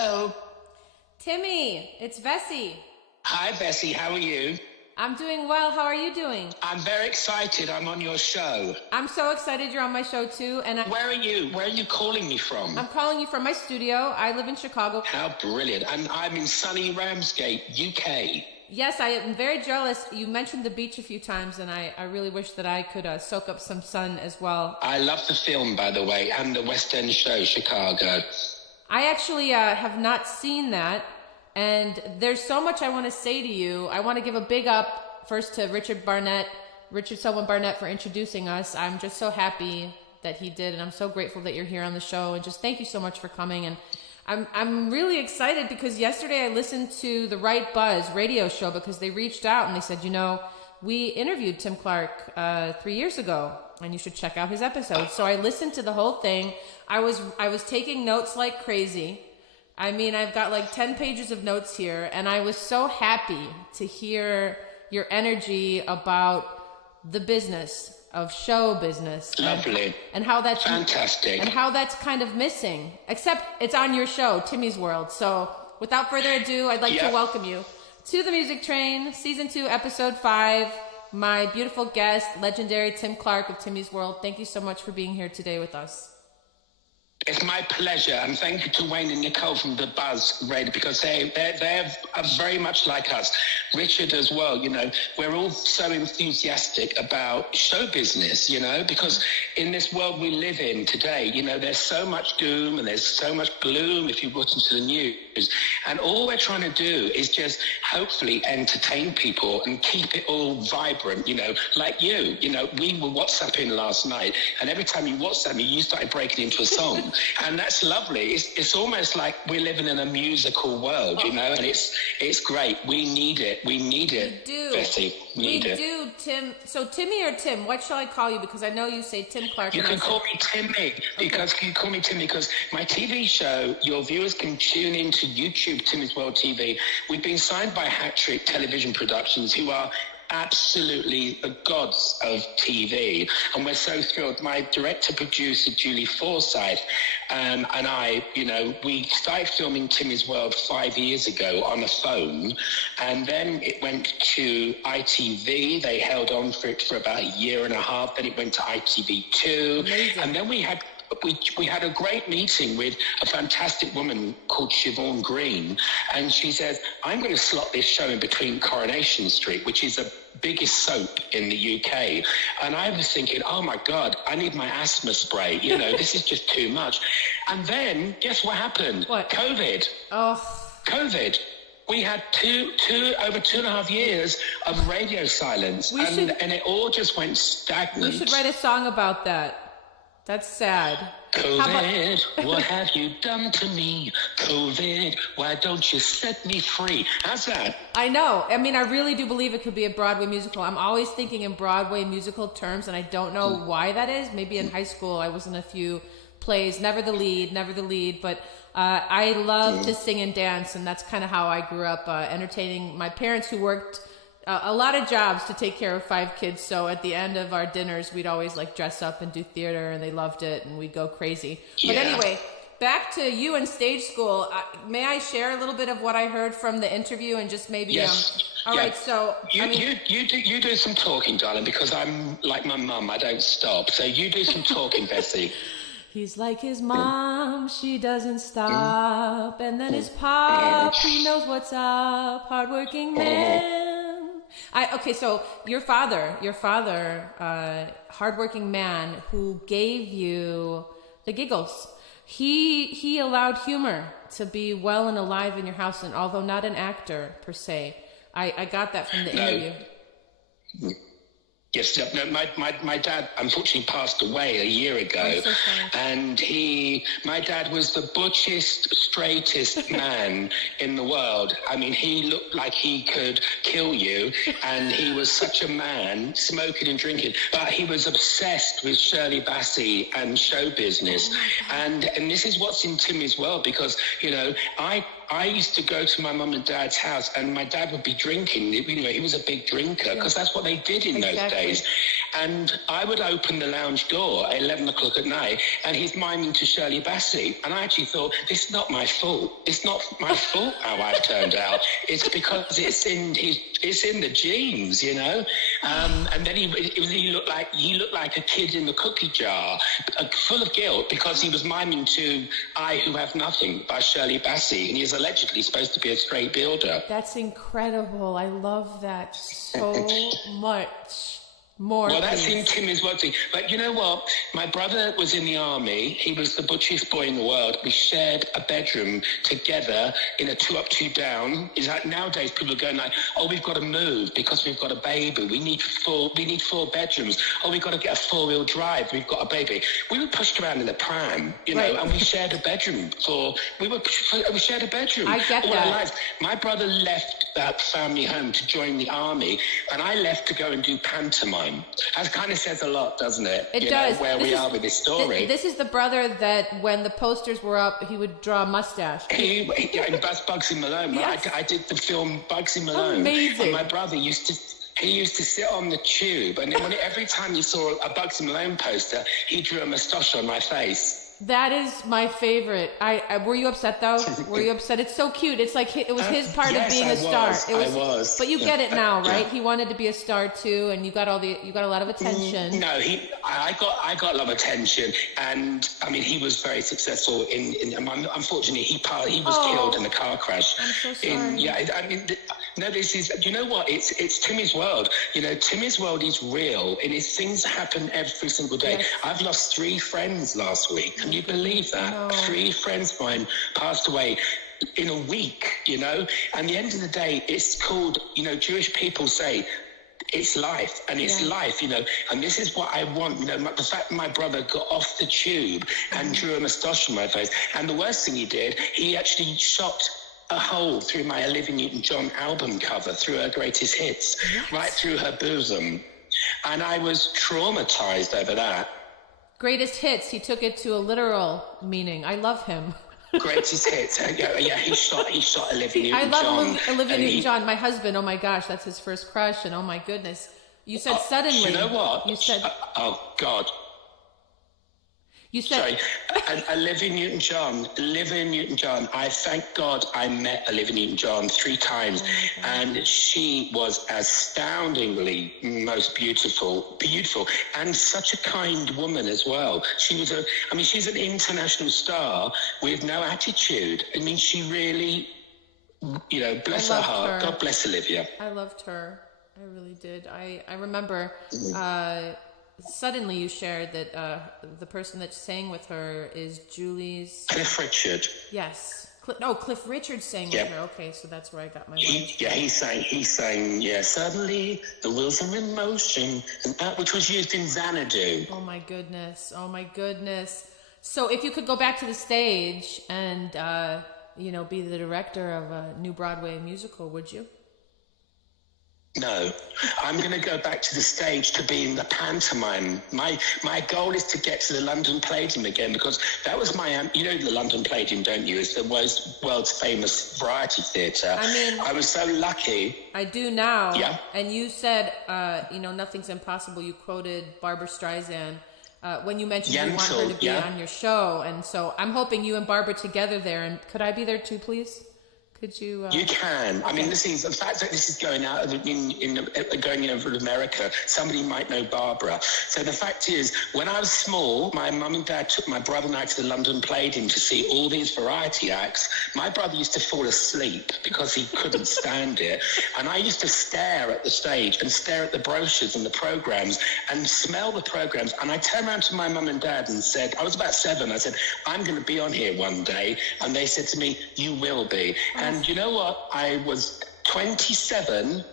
Hello. Timmy, it's Vessi. Hi, Bessie. How are you? I'm doing well. How are you doing? I'm very excited. I'm on your show. I'm so excited you're on my show too. And Where are you? Where are you calling me from? I'm calling you from my studio. I live in Chicago. How brilliant. And I'm in sunny Ramsgate, UK. Yes, I am very jealous. You mentioned the beach a few times, and I really wish that I could soak up some sun as well. I love the film, by the way, and the West End show, Chicago. I actually have not seen that. And there's so much I want to say to you. I want to give a big up first to Richard Selwyn Barnett for introducing us. I'm just so happy that he did, and I'm so grateful that you're here on the show. And just thank you so much for coming. And I'm really excited because yesterday I listened to the Right Buzz radio show because they reached out and they said, you know, we interviewed Tim Clark 3 years ago, and you should check out his episode. So I listened to the whole thing. I was taking notes like crazy. I mean, I've got like 10 pages of notes here, and I was so happy to hear your energy about the business of show business. Lovely. And how that's fantastic. And how that's kind of missing, except it's on your show, Timmy's World. So without further ado, I'd like to welcome you to the Music Train, Season 2, Episode 5. My beautiful guest, legendary Tim Clark of Timmy's World. Thank you so much for being here today with us. It's my pleasure, and thank you to Wayne and Nicole from the Buzz Radio, because they're very much like us. Richard as well, you know, we're all so enthusiastic about show business, you know, because in this world we live in today, you know, there's so much doom and there's so much gloom if you listen to the news. And all we're trying to do is just hopefully entertain people and keep it all vibrant, you know, like you. You know, we were WhatsApping last night, and every time you WhatsApp me, you started breaking into a song. And that's lovely. It's almost like we're living in a musical world, you know, and it's great. We need it. We need it. We do. Bessie, we do, Tim. So Timmy or Tim, what shall I call you? Because I know you say Tim Clark. You can call me Timmy because my TV show, your viewers can tune into YouTube, Timmy's World TV. We've been signed by Hat Trick Television Productions, who are absolutely the gods of TV, and we're so thrilled. My director-producer Julie Forsyth and I, you know, we started filming Timmy's World 5 years ago on a phone, and then it went to ITV. They held on for it for about a year and a half. Then it went to ITV2. Amazing. And then we had a great meeting with a fantastic woman called Siobhan Green, and she says, I'm going to slot this show in between Coronation Street, which is the biggest soap in the UK. And I was thinking, oh my God, I need my asthma spray. You know, this is just too much. And then guess what happened? What? COVID. Oh. COVID. We had over 2.5 years of radio silence, and it all just went stagnant. We should write a song about that. That's sad. COVID, what have you done to me? COVID, why don't you set me free? How's that? I know. I mean, I really do believe it could be a Broadway musical. I'm always thinking in Broadway musical terms, and I don't know why that is. Maybe in high school I was in a few plays, never the lead, but I love to sing and dance, and that's kind of how I grew up, entertaining my parents, who worked a lot of jobs to take care of 5 kids. So at the end of our dinners, we'd always like dress up and do theater, and they loved it, and we'd go crazy. Yeah. But anyway, back to you and stage school. May I share a little bit of what I heard from the interview and just maybe... Yes. All right, so... You do some talking, darling, because I'm like my mum. I don't stop. So you do some talking, Bessie. He's like his mom, she doesn't stop. And then his pop, he knows what's up. Hardworking man. Okay, so your father, hardworking man who gave you the giggles. He allowed humor to be well and alive in your house, and although not an actor per se, I got that from the interview. Yes, no, my dad unfortunately passed away a year ago. I'm so sorry. And my dad was the butchest, straightest man in the world. I mean, he looked like he could kill you, and he was such a man, smoking and drinking, but he was obsessed with Shirley Bassey and show business. And this is what's in Timmy's World, because, you know, I I used to go to my mum and dad's house, and my dad would be drinking. You know, he was a big drinker, because that's what they did in those days. And I would open the lounge door at 11 o'clock at night, and he's miming to Shirley Bassey. And I actually thought, this is not my fault. It's not my fault how I've turned out. It's because it's in the genes, you know. And then he looked like a kid in the cookie jar, full of guilt, because he was miming to "I Who Have Nothing" by Shirley Bassey, and he's allegedly supposed to be a straight builder. That's incredible. I love that so much. More. Well, that's in Timmy's world thing. But you know what? My brother was in the army. He was the butchiest boy in the world. We shared a bedroom together in a 2 up, 2 down. Is like nowadays people are going like, oh, we've got to move because we've got a baby. We need 4 bedrooms. Oh, we've got to get a 4-wheel drive. We've got a baby. We were pushed around in a pram, you know, and we shared a bedroom we shared a bedroom. I get all that. Our lives. My brother left that family home to join the army, and I left to go and do pantomime. That kind of says a lot, doesn't it? It does. Know, where we are with this story. This is the brother that when the posters were up, he would draw a mustache. In Bugsy Malone. Yes. I did the film Bugsy Malone. Amazing. And my brother used to sit on the tube, and then every time you saw a Bugsy Malone poster, he drew a moustache on my face. That is my favorite. Were you upset though? Were you upset? It's so cute. It's like it was his part of being a star. I was. But you get it now, right? He wanted to be a star too, and you got a lot of attention. No, I got a lot of attention, and I mean he was very successful. Unfortunately, he was killed in a car crash. I'm so sorry. No, this is. You know what? It's Timmy's world. You know, Timmy's world is real, and it's things that happen every single day. Yes. I've lost 3 friends last week. Can you believe that? No. 3 friends of mine passed away in a week, you know? And at the end of the day, it's called, you know, Jewish people say, it's life, and it's life, you know. And this is what I want, you know, the fact that my brother got off the tube and drew a moustache on my face. And the worst thing he did, he actually shot a hole through my Olivia Newton-John album cover, through her greatest hits, right through her bosom. And I was traumatized over that. Greatest hits. He took it to a literal meaning. I love him. Greatest hits. He shot Olivia Newton-John. I love Olivia Newton-John. My husband. Oh my gosh, that's his first crush. And oh my goodness, you said suddenly. You know what? You said. Oh God. You said. Sorry, Olivia Newton-John. I thank God I met Olivia Newton-John 3 times, and she was astoundingly most beautiful, and such a kind woman as well. She's an international star with no attitude. I mean, she really, you know, bless her heart. God bless Olivia. I loved her. I really did. I remember. Suddenly you shared that the person that sang with her is Julie's... Cliff Richard. Yes. Cliff Richard sang with her. Okay, so that's where I got my he sang, Suddenly the wheels are in motion, and which was used in Xanadu. Oh my goodness. So if you could go back to the stage and, be the director of a new Broadway musical, would you? No, I'm going to go back to the stage to be in the pantomime. My goal is to get to the London Palladium again, because that was you know the London Palladium, don't you? It's the world's famous variety theatre. I mean, I was so lucky. I do now. Yeah. And you said, nothing's impossible. You quoted Barbra Streisand when you mentioned you want her to be on your show. And so I'm hoping you and Barbara together there. And could I be there too, please? Could you? You can. Okay. I mean, the fact that this is going out going over to America, somebody might know Barbara. So the fact is, when I was small, my mum and dad took my brother and I to the London Palladium to see all these variety acts. My brother used to fall asleep because he couldn't stand it, and I used to stare at the stage and stare at the brochures and the programs and smell the programs. And I turned around to my mum and dad and said, I was about 7. I said, I'm going to be on here one day, and they said to me, you will be. And you know what? I was 27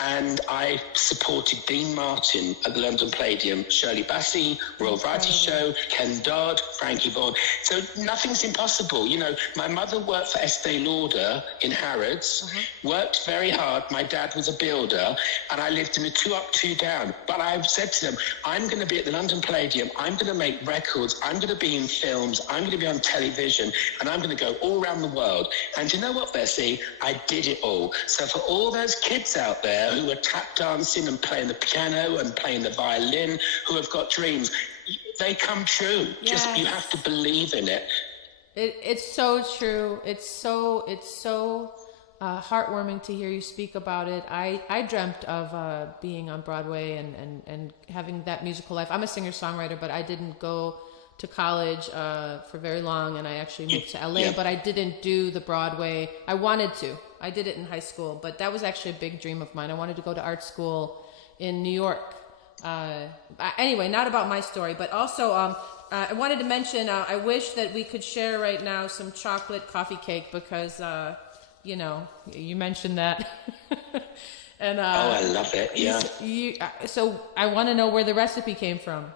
And I supported Dean Martin at the London Palladium, Shirley Bassey, Royal Variety Show, Ken Dodd, Frankie Vaughan. So nothing's impossible. You know, my mother worked for Estee Lauder in Harrods, worked very hard. My dad was a builder, and I lived in a 2 up, 2 down. But I've said to them, I'm going to be at the London Palladium. I'm going to make records. I'm going to be in films. I'm going to be on television, and I'm going to go all around the world. And you know what, Bessie? I did it all. So for all those kids out there who are tap dancing and playing the piano and playing the violin, who have got dreams, they come true. Yes. Just, you have to believe in it. It's so true. It's so heartwarming to hear you speak about it. I dreamt of being on Broadway and having that musical life. I'm a singer-songwriter, but I didn't go to college for very long, and I actually moved to LA, but I didn't do the Broadway. I wanted to. I did it in high school, but that was actually a big dream of mine. I wanted to go to art school in New York. Anyway, not about my story, but also I wanted to mention, I wish that we could share right now some chocolate coffee cake because, you know, you mentioned that. And I love it, yeah. So I want to know where the recipe came from.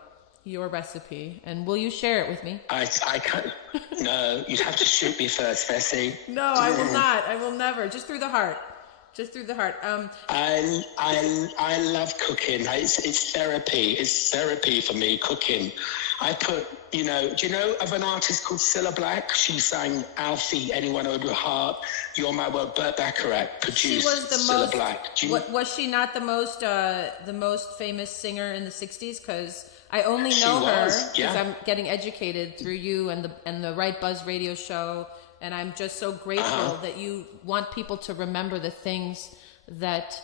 Your recipe, and will you share it with me? I can't. No, you'd have to shoot me first, Bessie. No, I will not. I will never. Just through the heart. Just through the heart. I love cooking. It's therapy. It's therapy for me, cooking. I put, you know, do you know of an artist called Cilla Black? She sang Alfie, Anyone Over Your Heart, You're My World. Burt Bacharach produced she was the Cilla most, Black. Was she not the most famous singer in the 60s? Because I only know her because I'm getting educated through you and the Right Buzz radio show, and I'm just so grateful that you want people to remember the things that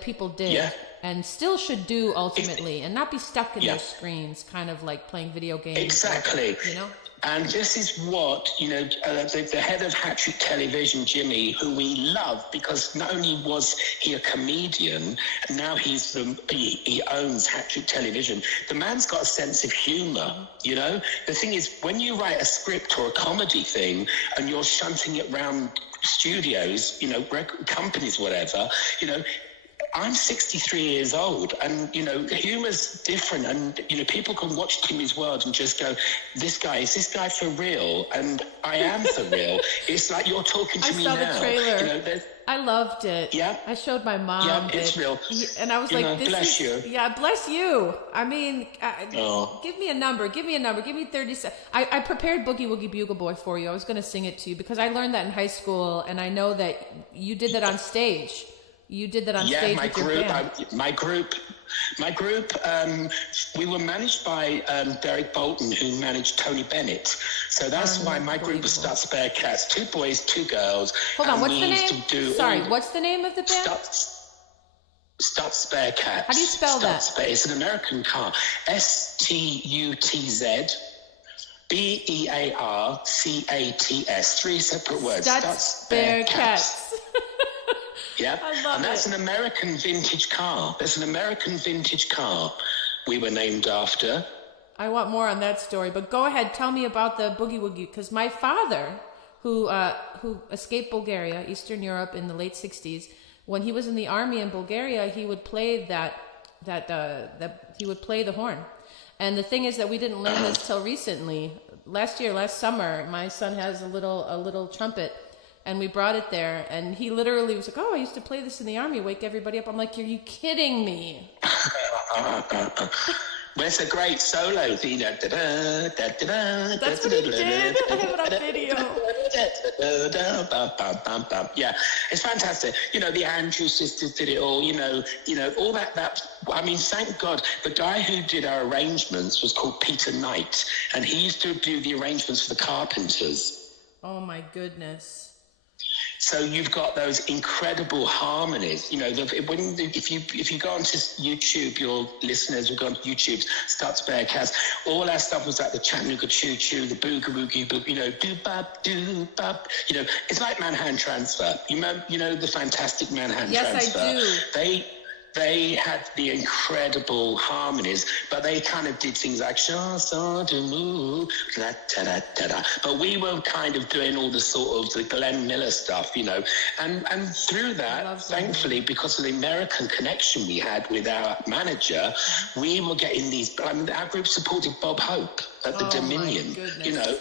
people did and still should do ultimately, and not be stuck in their screens, kind of like playing video games. Exactly. You know. And this is what, you know, the head of Hat-Trick Television, Jimmy, who we love, because not only was he a comedian, and now he owns Hat-Trick Television. The man's got a sense of humor, you know? The thing is, when you write a script or a comedy thing and you're shunting it around studios, you know, companies, whatever, you know, I'm 63 years old, and, you know, humor's different, and, you know, people can watch Timmy's World and just go, is this guy for real? And I am for real. It's like you're talking to me now. I saw the trailer. You know, I loved it. Yeah. I showed my mom. Yeah, it's real. And I was like, bless you. Yeah, bless you. I mean, give me a number. Give me 30 seconds. I prepared Boogie Woogie Bugle Boy for you. I was going to sing it to you because I learned that in high school, and I know that you did that on stage. You did that on stage with your band. My group, we were managed by Derek Bolton, who managed Tony Bennett. So that's why my group was Start Spare Cats. 2 boys, 2 girls. Hold on, what's the name? What's the name of the band? Start Spare Cats. How do you spell that? It's an American car. STUTZ. BEARCATS. 3 separate words. Start Spare Cats. Yeah, and that's an American vintage car. There's an American vintage car we were named after. I want more on that story, but go ahead. Tell me about the Boogie Woogie, because my father, who escaped Bulgaria, Eastern Europe in the late 60s, when he was in the army in Bulgaria, he would play he would play the horn. And the thing is that we didn't learn this till recently. Last summer, my son has a little trumpet. And we brought it there, and he literally was like, "Oh, I used to play this in the army, wake everybody up." I'm like, "Are you kidding me?" Where's the great solo? That's what he did. I have it on video. Yeah, it's fantastic. You know, the Andrews sisters did it all. You know, all that. I mean, thank God, the guy who did our arrangements was called Peter Knight, and he used to do the arrangements for the Carpenters. Oh my goodness. So you've got those incredible harmonies. You know, if you go onto YouTube, your listeners will go onto YouTube, Start Spare Cats. All our stuff was like the Chattanooga Choo Choo, the Boogie Woogie, you know, do-bop. You know, it's like Manhattan Transfer. You know the fantastic Manhattan Transfer. Yes, I do. they had the incredible harmonies, but they kind of did things like chanson d'amour, da da da da da. But we were kind of doing all the sort of the Glenn Miller stuff, you know, and through that, thankfully, because of the American connection we had with our manager, we were getting these. I mean, our group supported Bob Hope at the Dominion, you know.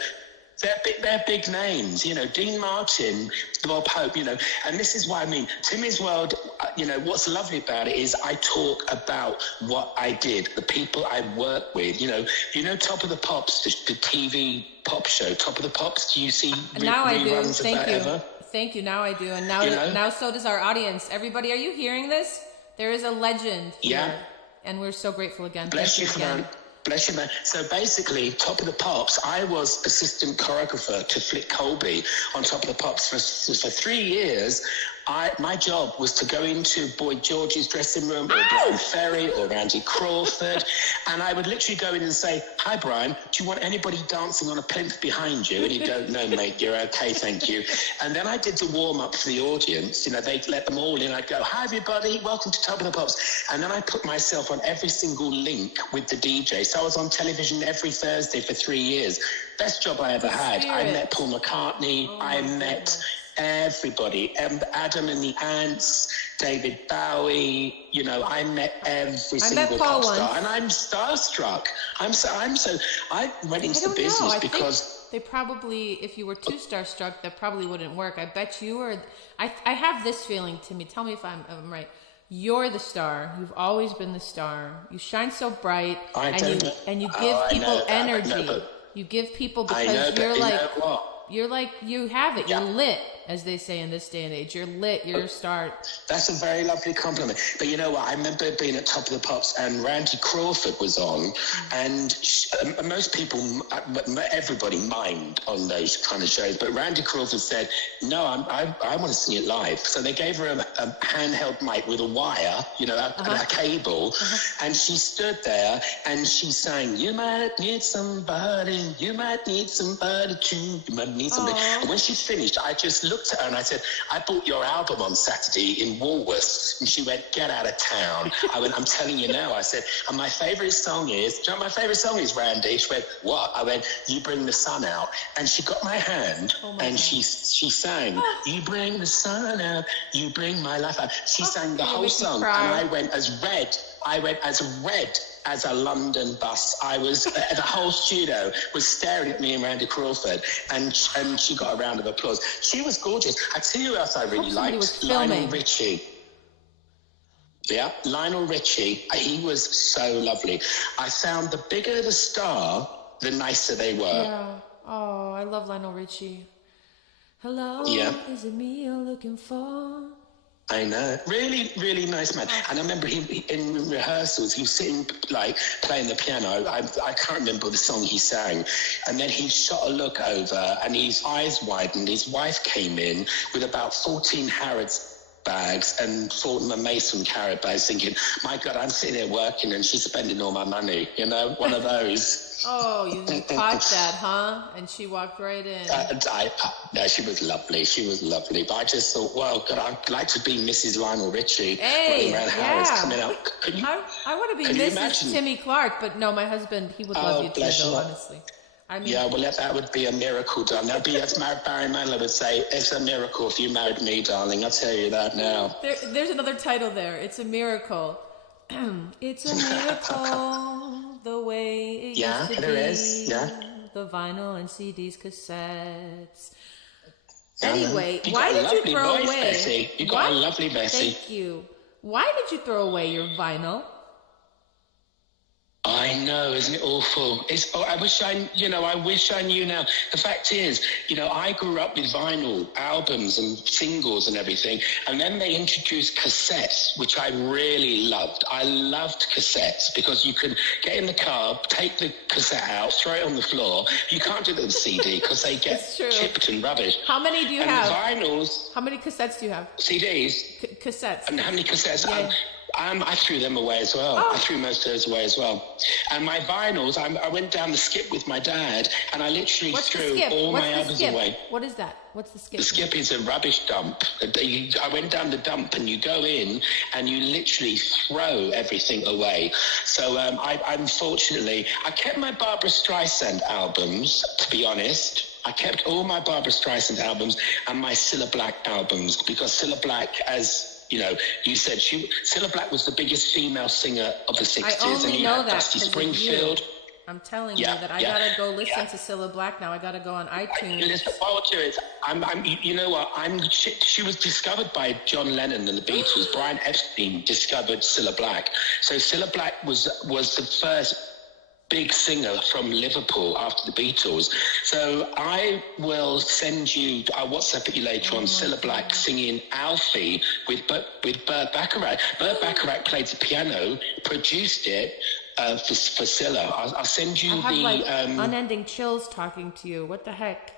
They're big names, you know, Dean Martin, Bob Hope, you know, and this is why I mean, Timmy's World, you know, what's lovely about it is I talk about what I did, the people I work with, you know, Top of the Pops, the TV pop show, Top of the Pops, do you see now I do, reruns thank of that you. ever? Thank you, now I do, and now, now so does our audience. Everybody, are you hearing this? There is a legend here, and we're so grateful again. Bless you, man. Bless you, man. So basically, Top of the Pops, I was assistant choreographer to Flick Colby on Top of the Pops for 3 years. My job was to go into Boy George's dressing room or Brian Ferry or Randy Crawford, and I would literally go in and say, "Hi, Brian, do you want anybody dancing on a plinth behind you?" And he'd go, "No, mate, you're okay, thank you." And then I did the warm-up for the audience. You know, they'd let them all in. I'd go, "Hi, everybody, welcome to Top of the Pops." And then I put myself on every single link with the DJ. So I was on television every Thursday for 3 years. Best job I ever had. I met Paul McCartney. I met everybody, Adam and the Ants, David Bowie, you know, I met every single pop star, and I'm starstruck. I went into the business because they probably, if you were too starstruck, that probably wouldn't work. I bet you were. I have this feeling, Timmy. Tell me if I'm right. You're the star. You've always been the star. You shine so bright, and you give people energy. You give people because you're like, you have it. You're lit, as they say in this day and age. You're lit. You're a star. That's a very lovely compliment. But you know what? I remember being at Top of the Pops and Randy Crawford was on, and most people, everybody mind on those kind of shows. But Randy Crawford said, "No, I want to sing it live." So they gave her a handheld mic with a wire, you know, a cable, and she stood there and she sang, "You might need somebody, you might need somebody too, you might need somebody." And when she finished, I just looked at her and I said, "I bought your album on Saturday in Woolworths." And she went, "Get out of town." I went, "I'm telling you now." I said, "And my favourite song is," "Do you know what my favourite song is, Randy?" She went, "What?" I went, "You Bring the Sun Out." And she got my hand and she sang, "You bring the sun out, you bring my life out." She sang the whole song, and I went as red as a London bus. I was, the whole studio was staring at me and Randy Crawford, and she got a round of applause. She was gorgeous. I tell you who else I really liked, Lionel Richie. Yeah, Lionel Richie. He was so lovely. I found the bigger the star, the nicer they were. Yeah. Oh, I love Lionel Richie. Hello, is it me you're looking for? I know. Really, really nice man. And I remember he in rehearsals, he was sitting, like, playing the piano. I can't remember the song he sang. And then he shot a look over and his eyes widened. His wife came in with about 14 Harrods bags and 14 Mason carrot bags, thinking, "My God, I'm sitting there working and she's spending all my money." You know, one of those. Oh, you caught that, huh? And she walked right in. No, she was lovely. She was lovely. But I just thought, well, God, I'd like to be Mrs. Lionel Richie. Hey, running around Harrods coming out. I want to be Mrs. Timmy Clark, but no, my husband, he would love you too, though, honestly. I mean, yeah, well, that would be a miracle, darling. That'd be, as Barry Manilow would say, "It's a miracle if you married me, darling." I'll tell you that now. There's another title there. It's a miracle. It's a miracle the way it used to be. There is. Yeah. The vinyl and CDs, cassettes. Anyway, why did you throw away? Bessie. You got a lovely Bessie. Thank you. Why did you throw away your vinyl? I know, isn't it awful? I wish I knew now. The fact is, I grew up with vinyl albums and singles and everything, and then they introduced cassettes, which I really loved. I loved cassettes because you could get in the car, take the cassette out, throw it on the floor. You can't do that with CD because they get chipped and rubbish. How many do you have? The vinyls. How many cassettes do you have? CDs. Cassettes. And how many cassettes? Yeah. I threw them away as well. Oh. I threw most of those away as well. And my vinyls, I went down the skip with my dad, and I literally threw all my others away. What is that? What's the skip? The skip is a rubbish dump. I went down the dump, and you go in, and you literally throw everything away. So unfortunately, I kept my Barbra Streisand albums, to be honest. I kept all my Barbra Streisand albums and my Cilla Black albums, because Cilla Black, as you know, you said Cilla Black was the biggest female singer of the 60s. I only and you know had that Dusty Springfield. I'm telling you that I gotta go listen to Cilla Black now. I gotta go on iTunes. Listen, forward to it. You know what? She was discovered by John Lennon and the Beatles. Brian Epstein discovered Cilla Black. So Cilla Black was the first big singer from Liverpool after the Beatles. So I will send you, I'll WhatsApp you later on, Cilla Black singing Alfie with Burt Bacharach. Burt Bacharach played the piano, produced it for Cilla. I'll send you unending chills talking to you. What the heck?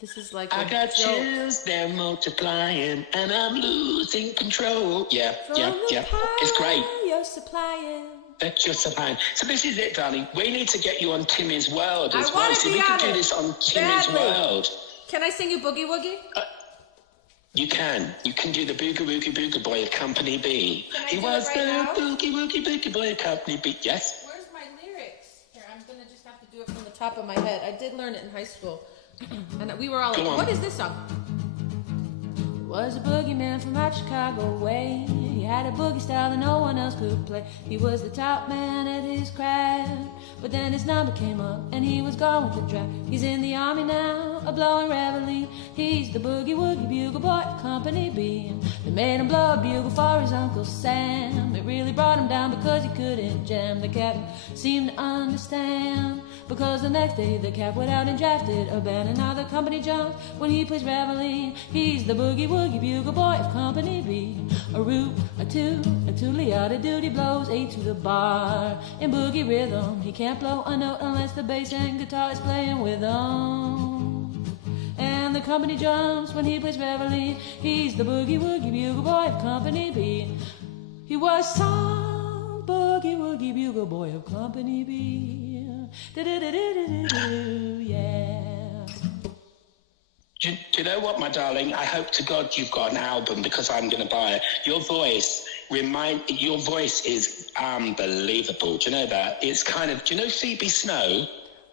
This is like I got chills, they're multiplying, and I'm losing control. Yeah. It's great. You're supplying. That's just a plan. So this is it, darling. We need to get you on Timmy's World as I well. wanna So be we can on do it. this on Timmy's Badly. World. Can I sing you Boogie Woogie? You can. You can do the Boogie Woogie Boogie Boy of Company B. Can I He do was it the right now? Boogie Woogie Boogie Boy of Company B. Yes? Where's my lyrics? Here, I'm gonna just have to do it from the top of my head. I did learn it in high school. And we were all Go like, on. what is this song? Was a boogeyman from out Chicago way. He had a boogie style that no one else could play. He was the top man at his craft, but then his number came up and he was gone with the draft. He's in the army now, a blowing reveille. He's the boogie woogie bugle boy of Company B. They made him blow a bugle for his Uncle Sam. It really brought him down because he couldn't jam. The captain seemed to understand, because the next day the cap went out and drafted a band, and now the company jumps when he plays reveille. He's the boogie woogie bugle boy of Company B. A root, a toot, a tootly out of duty, blows eight to the bar. In boogie rhythm, he can't blow a note unless the bass and guitar is playing with him. And the company jumps when he plays reveille. He's the boogie woogie bugle boy of Company B. He was some boogie woogie bugle boy of Company B. Do-do-do-do-do-do, yeah. Do you know what, my darling? I hope to God you've got an album, because I'm going to buy it. Your voice is unbelievable. Do you know that? It's kind of, do you know Phoebe Snow?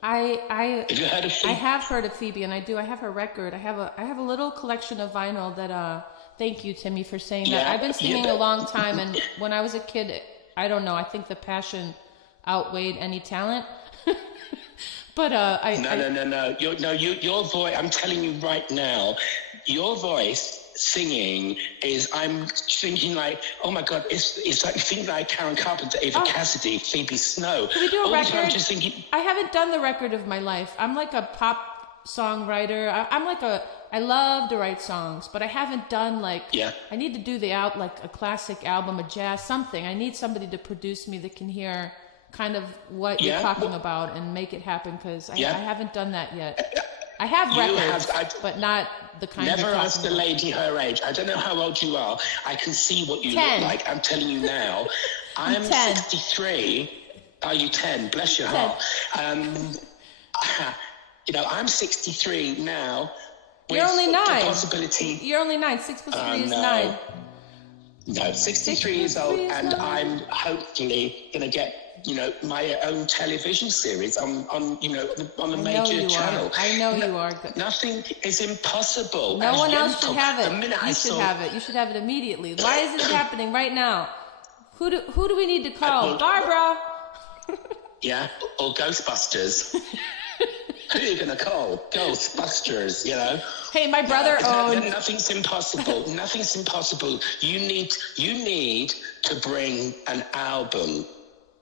Have you heard of Phoebe? I have heard of Phoebe, and I do. I have her record. I have a little collection of vinyl that. Thank you, Timmy, for saying that. I've been singing a long time, and when I was a kid, I don't know. I think the passion outweighed any talent. But No. Your voice. I'm telling you right now, your voice singing is. I'm thinking like, oh my God, it's like thinking like Karen Carpenter, Ava Cassidy, Phoebe Snow. Can we do a record? I'm just thinking. I haven't done the record of my life. I'm like a pop songwriter. I love to write songs, but I haven't done I need to do like a classic album, a jazz, something. I need somebody to produce me that can hear kind of what you're talking about and make it happen, because I haven't done that yet. I have records, but not the kind Never you're ask talking the about. lady her age. I don't know how old you are. I can see what you 10. look like. I'm telling you now. I'm 10. 63. Are you 10? Bless your heart. I'm 63 now. You're only 9. The possibility. You're only 9. 6 plus 3 is 9. No, 63 years old, and I'm hopefully going to get my own television series on a major channel. I know you are. Nothing is impossible. No one else should have it. You should have it. You should have it immediately. Why isn't it happening right now? Who do we need to call? Barbara. Yeah, or Ghostbusters. Who are you going to call? Ghostbusters, Hey, my brother owned... Nothing's impossible. Nothing's impossible. You need to bring an album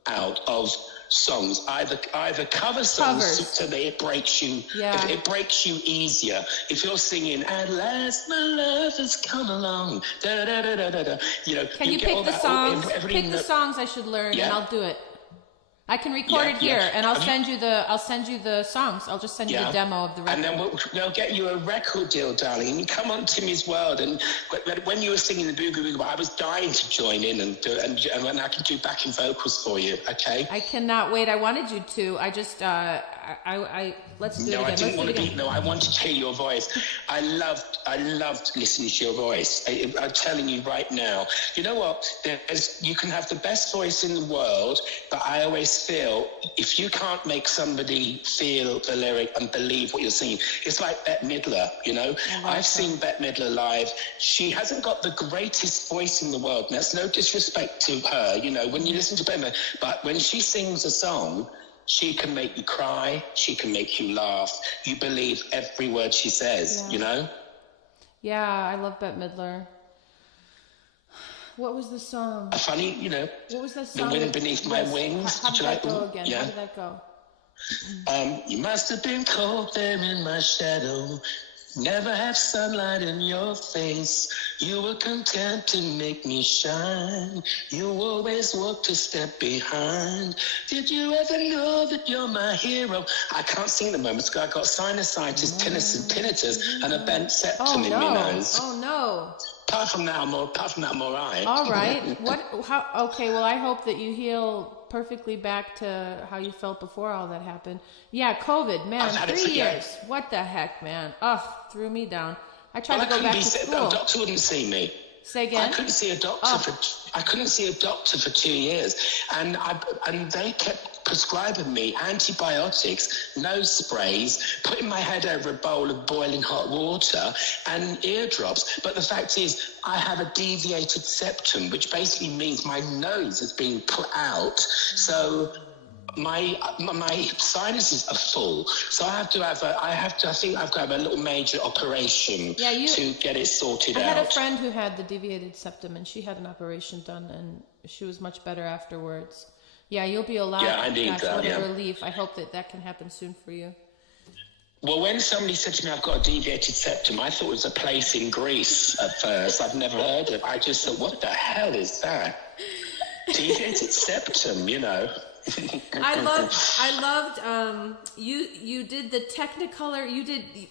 out of songs, either cover songs so that it breaks you. If it breaks you easier. If you're singing "At last my love has come along," da da da da da da. Can you pick the songs? Pick the songs I should learn, and I'll do it. I can record it here, and I'll send you the songs. I'll just send you the demo of the record. And then we'll get you a record deal, darling. And you come on Timmy's World. And when you were singing the Boogie Boogie, I was dying to join in and do it, and when I can do backing vocals for you. Okay. I cannot wait. I wanted you to. I just let's do it again. I didn't want to be. No, I wanted to hear your voice. I loved listening to your voice. I'm telling you right now. You know what? You can have the best voice in the world, but I always feel if you can't make somebody feel the lyric and believe what you're singing, it's like Bette Midler. You know, I've seen Bette Midler live. She hasn't got the greatest voice in the world, and that's no disrespect to her. You know, when you listen to Bette Midler, but when she sings a song, she can make you cry. She can make you laugh. You believe every word she says. You know. Yeah, I love Bette Midler. What was the song? Funny, you know. What was that song? The Wind Beneath My Wings. How did that go again? Yeah. How did that go? You must have been cold there in my shadow. Never have sunlight in your face. You were content to make me shine. You always walked a step behind. Did you ever know that you're my hero? I can't sing at the moment because I got sinusitis, tinnitus, and a bent septum in my nose. Oh no! Apart from that, I'm all right. All right. Okay. Well, I hope that you heal perfectly back to how you felt before all that happened. Yeah, COVID, man. 3 years. What the heck, man? Ugh, threw me down. I tried to go back to school. A doctor wouldn't see me. Say again? I couldn't see a doctor for 2 years, and they kept prescribing me antibiotics, nose sprays, putting my head over a bowl of boiling hot water, and eardrops. But the fact is, I have a deviated septum, which basically means my nose has been put out. So my sinuses are full, so I think I've got to have a little major operation to get it sorted out. I had a friend who had the deviated septum, and she had an operation done, and she was much better afterwards. Yeah, you'll be alive. Yeah, I need that. What a relief. I hope that can happen soon for you. Well, when somebody said to me, I've got a deviated septum, I thought it was a place in Greece at first. I've never heard of it. I just thought, what the hell is that? Deviated septum, you know. I loved you did the Technicolor,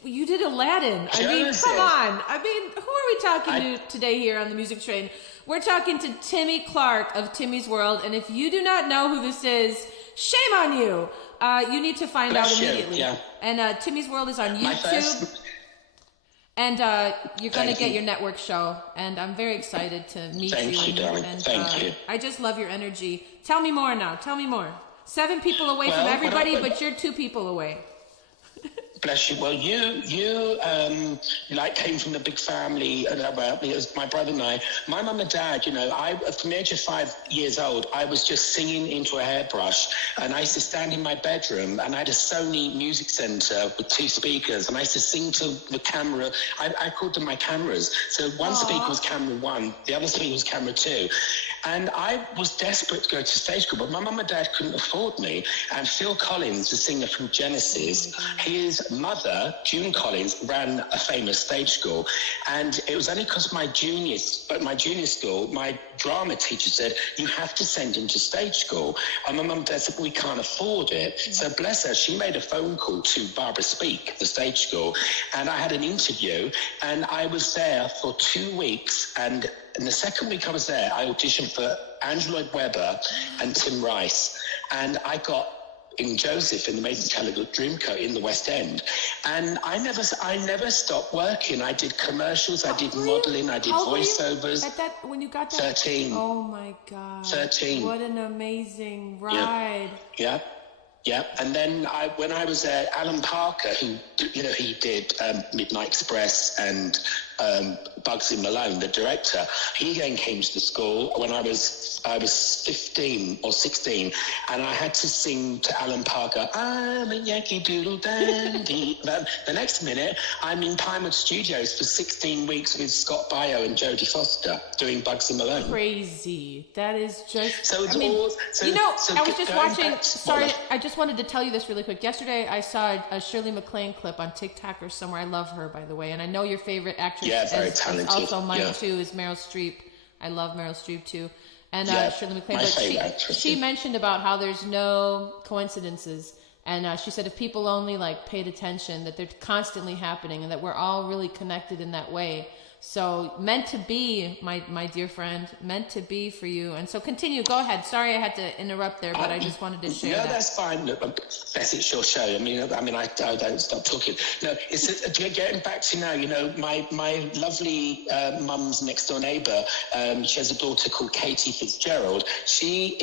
you did Aladdin. I mean, come on. I mean, who are we talking to today here on the Music Train? We're talking to Timmy Clark of Timmy's World, and if you do not know who this is, shame on you. You need to find out immediately. Yeah. And Timmy's World is on YouTube. And you're going to get your network show, and I'm very excited to meet you. Thank you, darling. And, Thank you. I just love your energy. Tell me more now. Tell me more. 7 people away from everybody, but you're 2 people away. Bless you. Well, you came from a big family. It was my brother and I. My mum and dad, you know, from the age of 5 years old, I was just singing into a hairbrush. And I used to stand in my bedroom, and I had a Sony music center with 2 speakers. And I used to sing to the camera. I called them my cameras. So one speaker was camera 1, the other speaker was camera 2. And I was desperate to go to stage school, but my mum and dad couldn't afford me. And Phil Collins, the singer from Genesis, his mother, June Collins, ran a famous stage school. And it was only because my junior school, my drama teacher said, you have to send him to stage school. And my mum and dad said, we can't afford it. So bless her, she made a phone call to Barbara Speak, the stage school. And I had an interview, and I was there for 2 weeks. And in the second week I was there, I auditioned for Andrew Lloyd Webber and Tim Rice. And I got in Joseph in the Amazing Talent of Dreamcoat in the West End. And I never stopped working. I did commercials, I did modeling, I did voiceovers. When you got that? 13. Oh my God. 13. What an amazing ride. Yeah. Yeah, and then when I was there, Alan Parker, who, you know, he did Midnight Express and Bugsy Malone, the director, he then came to the school when I was 15 or 16, and I had to sing to Alan Parker, I'm a Yankee Doodle Dandy. The next minute, I'm in Pinewood Studios for 16 weeks with Scott Baio and Jodie Foster doing Bugsy Malone. Crazy. That is just... So it's I was just watching... Sorry, I just wanted to tell you this really quick. Yesterday, I saw a Shirley MacLaine clip on TikTok or somewhere. I love her, by the way, and I know your favorite actress, very talented. also mine too, is Meryl Streep. I love Meryl Streep too. And Shirley MacLaine, my but favorite actress. she mentioned about how there's no coincidences. And she said if people only like paid attention, that they're constantly happening and that we're all really connected in that way. So meant to be, my dear friend, meant to be for you. And so continue. Go ahead. Sorry I had to interrupt there, but I just wanted to share that. No, that's fine. Look, it's your show. I mean, I don't stop talking. No, it's getting back to now. You know, my lovely mum's next door neighbour. She has a daughter called Katie Fitzgerald. She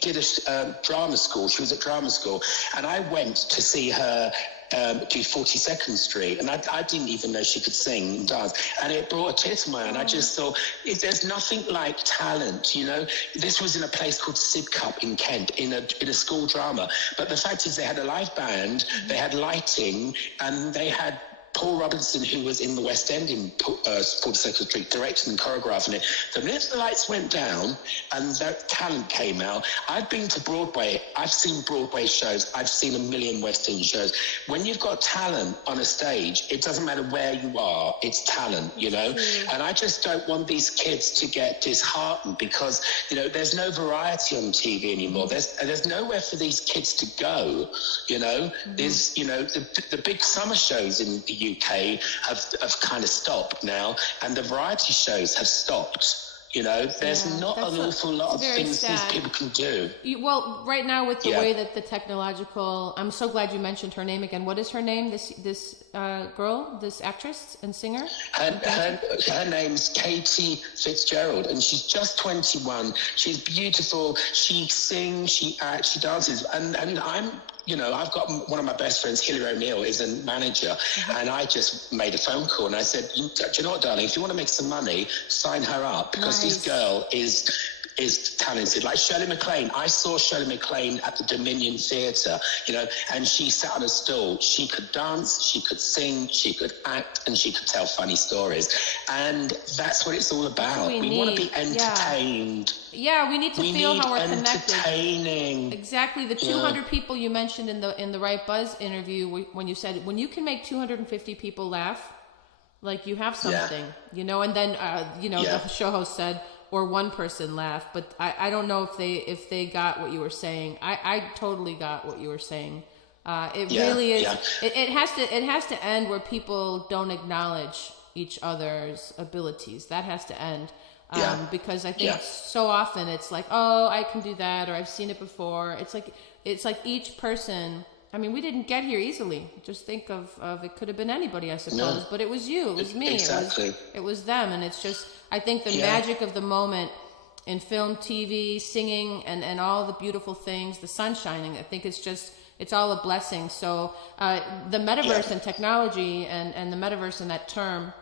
did a drama school. She was at drama school, and I went to see her do 42nd Street, and I didn't even know she could sing and dance, and it brought a tear to my eye. And I just thought, there's nothing like talent, you know. This was in a place called Sidcup in Kent, in a school drama, but the fact is they had a live band, they had lighting, and they had Paul Robinson, who was in the West End in 42nd Street, directing and choreographing it. The minute the lights went down and that talent came out, I've been to Broadway. I've seen Broadway shows. I've seen a million West End shows. When you've got talent on a stage, it doesn't matter where you are. It's talent, you know? And I just don't want these kids to get disheartened because, you know, there's no variety on TV anymore. There's nowhere for these kids to go, you know? There's, you know, the big summer shows in the UK have kind of stopped now, and the variety shows have stopped. You know, there's not an awful lot of things these people can do. Well, right now with the way that the technological, I'm so glad you mentioned her name again. What is her name? This girl, this actress and singer. Her name's Katie Fitzgerald, and she's just 21. She's beautiful. She sings, she acts, she dances, and I'm. You know, I've got one of my best friends, Hilary O'Neill, is a manager, and I just made a phone call and I said, do you know what, darling, if you want to make some money, sign her up, because this girl is talented. Like Shirley MacLaine, I saw Shirley MacLaine at the Dominion Theatre, you know, and she sat on a stool. She could dance, she could sing, she could act, and she could tell funny stories. And that's what it's all about. We want to be entertained. Yeah, we need to feel how we're entertaining. Connected. Exactly. The 200 people you mentioned in the Right Buzz interview, when you said, when you can make 250 people laugh, like you have something, you know, and then, you know, the show host said, or one person laughed, but I don't know if they got what you were saying. I totally got what you were saying. It really is. Yeah. It has to end where people don't acknowledge each other's abilities. That has to end. Because I think so often it's like, oh, I can do that, or I've seen it before. It's like each person. I mean, we didn't get here easily. Just think of it could have been anybody, I suppose, but it was you, it was me, exactly. It was them, and it's just, I think the magic of the moment in film, TV, singing, and all the beautiful things, the sun shining. I think it's all a blessing. So the metaverse and technology, and the metaverse in that term,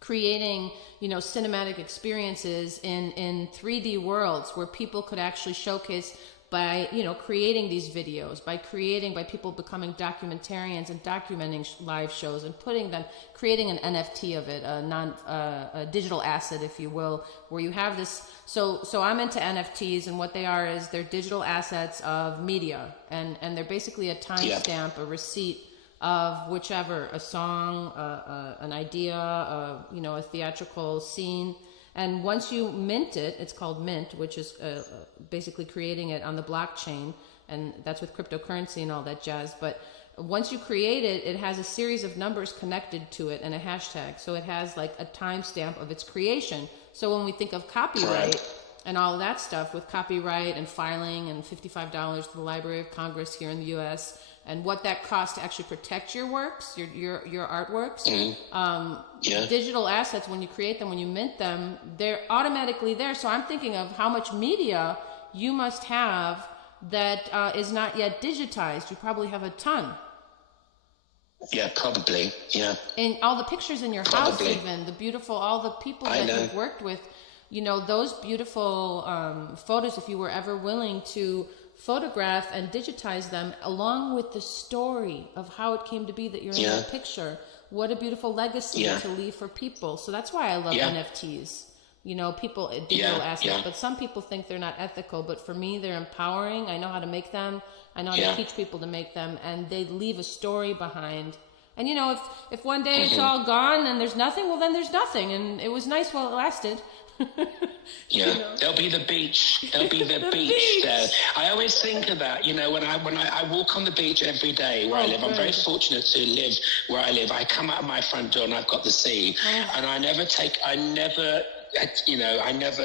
creating, you know, cinematic experiences in 3D worlds where people could actually showcase by, you know, creating these videos, by people becoming documentarians and documenting live shows and creating an NFT of it, a digital asset, if you will, where you have this. So I'm into NFTs, and what they are is they're digital assets of media, and they're basically a timestamp, a receipt of whichever, a song, an idea, you know, a theatrical scene. And once you mint it, it's called mint, which is basically creating it on the blockchain, and that's with cryptocurrency and all that jazz. But once you create it, it has a series of numbers connected to it and a hashtag. So it has like a timestamp of its creation. So when we think of copyright and all that stuff, with copyright and filing and $55 to the Library of Congress here in the U.S., and what that costs to actually protect your works, your artworks. Digital assets, when you create them, when you mint them, they're automatically there. So I'm thinking of how much media you must have that is not yet digitized. You probably have a ton. Yeah, probably. Yeah. And all the pictures in your house, even all the people that you've worked with, you know, those beautiful photos, if you were ever willing to photograph and digitize them, along with the story of how it came to be that you're in that picture. What a beautiful legacy to leave for people. So that's why I love NFTs. You know, digital assets, but some people think they're not ethical, but for me, they're empowering. I know how to make them. I know how to teach people to make them, and they leave a story behind. And you know, if one day it's all gone and there's nothing, well then there's nothing, and it was nice while it lasted. Yeah, there'll be the beach. There'll be the beach there. I always think of that, you know, when I walk on the beach every day where I live. I'm very fortunate to live where I live. I come out of my front door and I've got the sea, and I never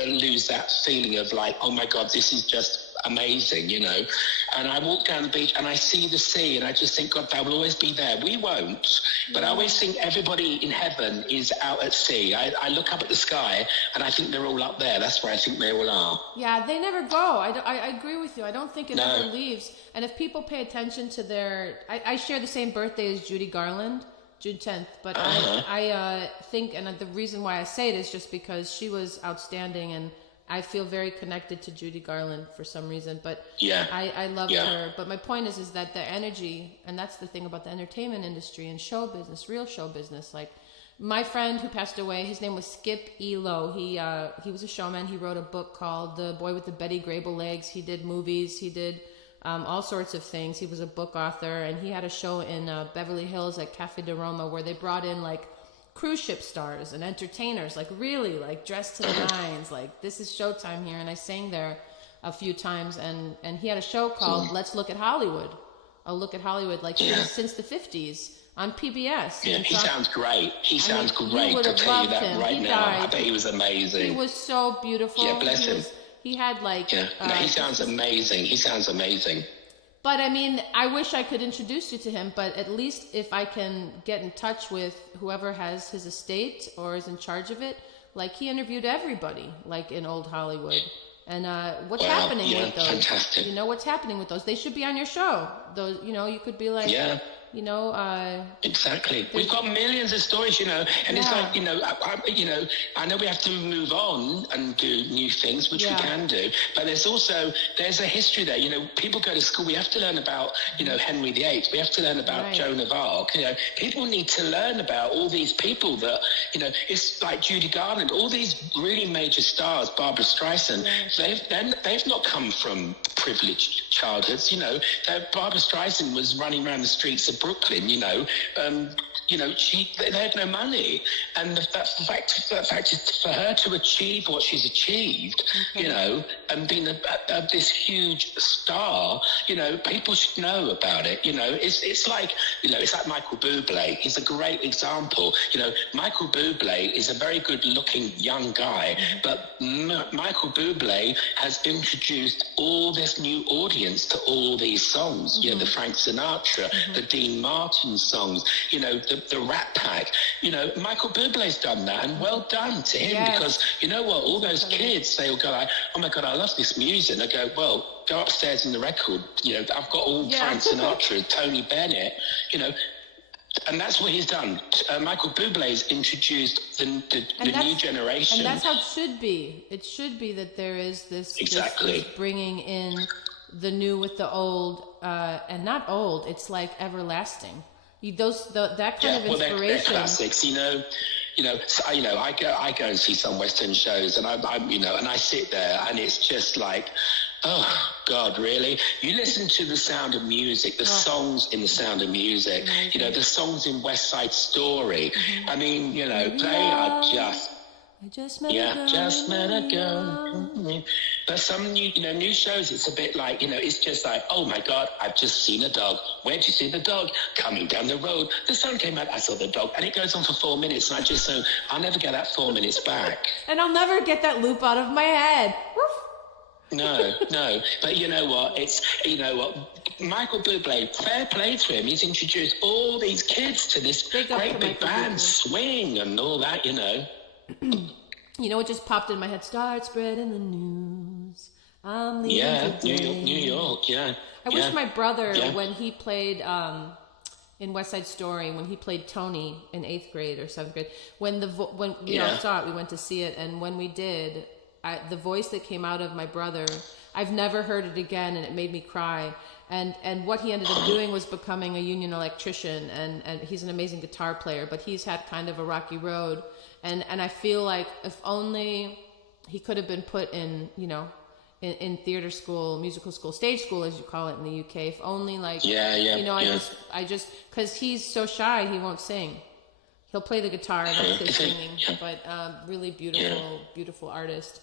lose that feeling of like, oh my God, this is just amazing, you know. And I walk down the beach and I see the sea and I just think, God, that will always be there. We won't, but I always think everybody in heaven is out at sea. I look up at the sky and I think they're all up there. That's where I think they all are. Yeah, they never go. I agree with you. I don't think it ever leaves. And if people pay attention to I share the same birthday as Judy Garland, June 10th, but I think, and the reason why I say it is just because she was outstanding, and I feel very connected to Judy Garland for some reason, but I love her. But my point is that the energy, and that's the thing about the entertainment industry and show business, real show business. Like my friend who passed away, his name was Skip E. Lowe. He was a showman. He wrote a book called The Boy with the Betty Grable Legs. He did movies. He did all sorts of things. He was a book author, and he had a show in Beverly Hills at Cafe de Roma where they brought in like cruise ship stars and entertainers, like really like dressed to the nines, like this is showtime here. And I sang there a few times, and he had a show called Let's Look at Hollywood, a look at Hollywood, like since the 50s on PBS. Yeah, he sounds great. He sounds great. I'll tell you that right now. I bet he was amazing. He was so beautiful. Yeah, bless him. He had like... he sounds amazing. He sounds amazing. But I mean, I wish I could introduce you to him, but at least if I can get in touch with whoever has his estate or is in charge of it, like he interviewed everybody, like in old Hollywood. And what's happening with those? Fantastic. You know, what's happening with those? They should be on your show. Those, you know, you could be like... You know, exactly. We've got millions of stories, you know, and it's like, you know, I know we have to move on and do new things, which we can do, but there's a history there. You know, people go to school. We have to learn about, you know, Henry VIII. We have to learn about Joan of Arc. You know, people need to learn about all these people that, you know, it's like Judy Garland, all these really major stars, Barbara Streisand. They've not come from privileged childhoods. You know, Barbara Streisand was running around the streets of Brooklyn, you know, they had no money, and the fact is for her to achieve what she's achieved, you know, and being this huge star, you know, people should know about it. You know, it's like, you know, it's like Michael Bublé. He's a great example. You know, Michael Bublé is a very good-looking young guy, but Michael Bublé has introduced all this new audience to all these songs. You know, the Frank Sinatra, the Dean Martin songs, you know, the Rat Pack. You know, Michael Bublé's done that, and well done to him, because you know what, all those kids, they will go like, oh my God, I love this music. And I go, well, go upstairs in the record, you know, I've got all Frank Sinatra, Tony Bennett, you know, and that's what he's done. Michael Bublé's introduced the new generation. And that's how it should be. It should be that there is this, this bringing in the new with the old, and not old, it's like everlasting. That kind of inspiration. They're classics, you know. I go and see some West End shows, and I'm you know, and I sit there, and it's just like, oh God, really? You listen to the Sound of Music, the songs in the Sound of Music, you know, the songs in West Side Story. I mean, you know, they are just. I just met a girl. But some new shows, it's a bit like, you know, it's just like, oh my God, I've just seen a dog. Where'd you see the dog? Coming down the road. The sun came out, I saw the dog. And it goes on for 4 minutes. And I just say, I'll never get that 4 minutes back. And I'll never get that loop out of my head. No. But you know what? Michael Bublé, fair play to him. He's introduced all these kids to this great big band, swing and all that, you know. You know what just popped in my head? Start spreading the news. I'm leaving today. New York. I wish my brother, when he played in West Side Story, when he played Tony in 8th grade or 7th grade, when we all saw it, we went to see it, and when we did, the voice that came out of my brother, I've never heard it again, and it made me cry. And what he ended up doing was becoming a union electrician, and he's an amazing guitar player, but he's had kind of a rocky road. And I feel like if only he could have been put in, you know, in theater school, musical school, stage school, as you call it in the UK. If only, like, you know, I just, because he's so shy, he won't sing. He'll play the guitar. That's his singing. But really beautiful, beautiful artist.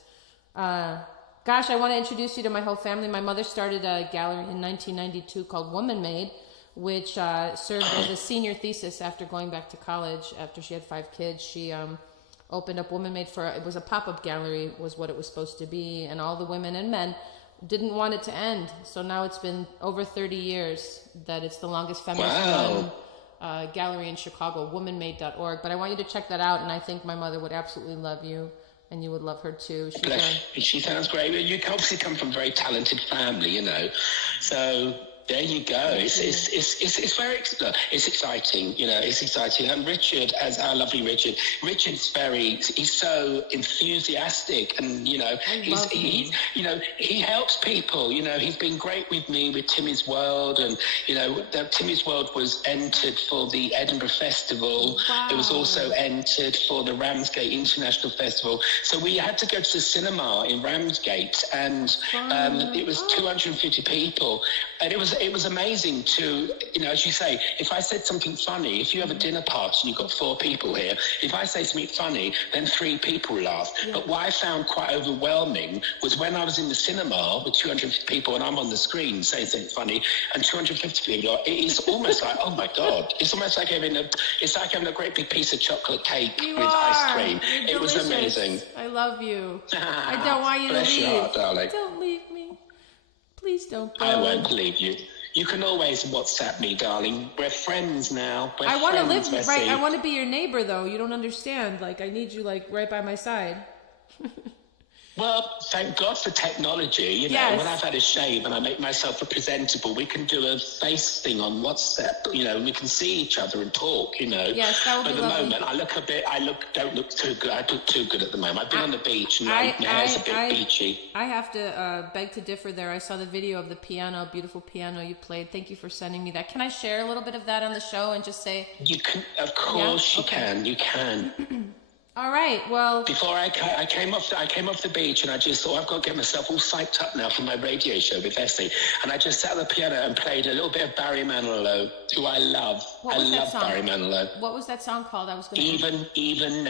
Gosh, I want to introduce you to my whole family. My mother started a gallery in 1992 called Woman Made, which served as a senior thesis after going back to college. After she had 5 kids, she opened up Woman Made it was a pop-up gallery, was what it was supposed to be, and all the women and men didn't want it to end. So now it's been over 30 years that it's the longest feminist gallery in Chicago, womanmade.org. But I want you to check that out, and I think my mother would absolutely love you. And you would love her too. She sounds great. You obviously come from a very talented family, you know. So there you go. It's very it's exciting, you know. It's exciting. And Richard, as our lovely Richard's he's so enthusiastic, and you know, he helps people. You know, he's been great with me with Timmy's World, and you know, Timmy's World was entered for the Edinburgh Festival. Wow. It was also entered for the Ramsgate International Festival. So we had to go to the cinema in Ramsgate, and it was 250 people, and it was amazing to, you know, as you say, if I said something funny, if you have a dinner party and you've got 4 people here, if I say something funny, then 3 people laugh. Yeah. But what I found quite overwhelming was when I was in the cinema with 250 people and I'm on the screen saying something funny and 250 people, it is almost like, oh my God, it's almost like having a great big piece of chocolate cake ice cream. It was amazing. I love you. I don't want you to leave. Your heart, darling. Don't leave me. Please don't go. I won't leave you. You can always WhatsApp me, darling. We're friends now. I want to live right. I want to be your neighbor, though. You don't understand. Like, I need you, like, right by my side. Well, thank God for technology. You know, yes. When I've had a shave and I make myself presentable, we can do a face thing on WhatsApp. You know, and we can see each other and talk. You know. Yes, that would be lovely. At the moment, don't look too good. I look too good at the moment. I've been on the beach and my hair's a bit beachy. I have to beg to differ there. I saw the video of the piano, beautiful piano you played. Thank you for sending me that. Can I share a little bit of that on the show and just say? You can, of course, you can. You can. All right. Well, before I came off the beach, and I just thought I've got to get myself all psyched up now for my radio show with Essie, and I just sat at the piano and played a little bit of Barry Manilow, who I love. I love Barry Manilow. What was that song called? I was going to even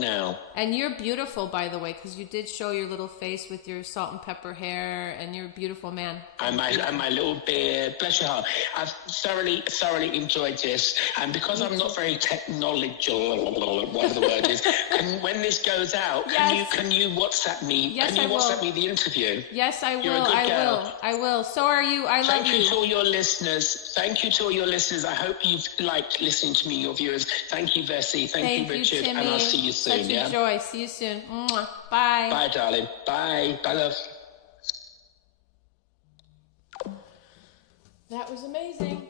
now. And you're beautiful, by the way, because you did show your little face with your salt and pepper hair, and you're a beautiful man. And my little beard. Bless your heart. I've thoroughly enjoyed this, and because I'm not very technological, whatever the word is. When this goes out, can you WhatsApp me? Yes, can you WhatsApp me the interview? Yes, I will. You're a good girl. I will. So are you. I love you. Thank you to all your listeners. I hope you've liked listening to me, your viewers. Thank you, Vessi. Thank you, Richard. Timmy. And I'll see you soon. Such a joy. See you soon. Mwah. Bye. Bye, darling. Bye. Bye, love. That was amazing.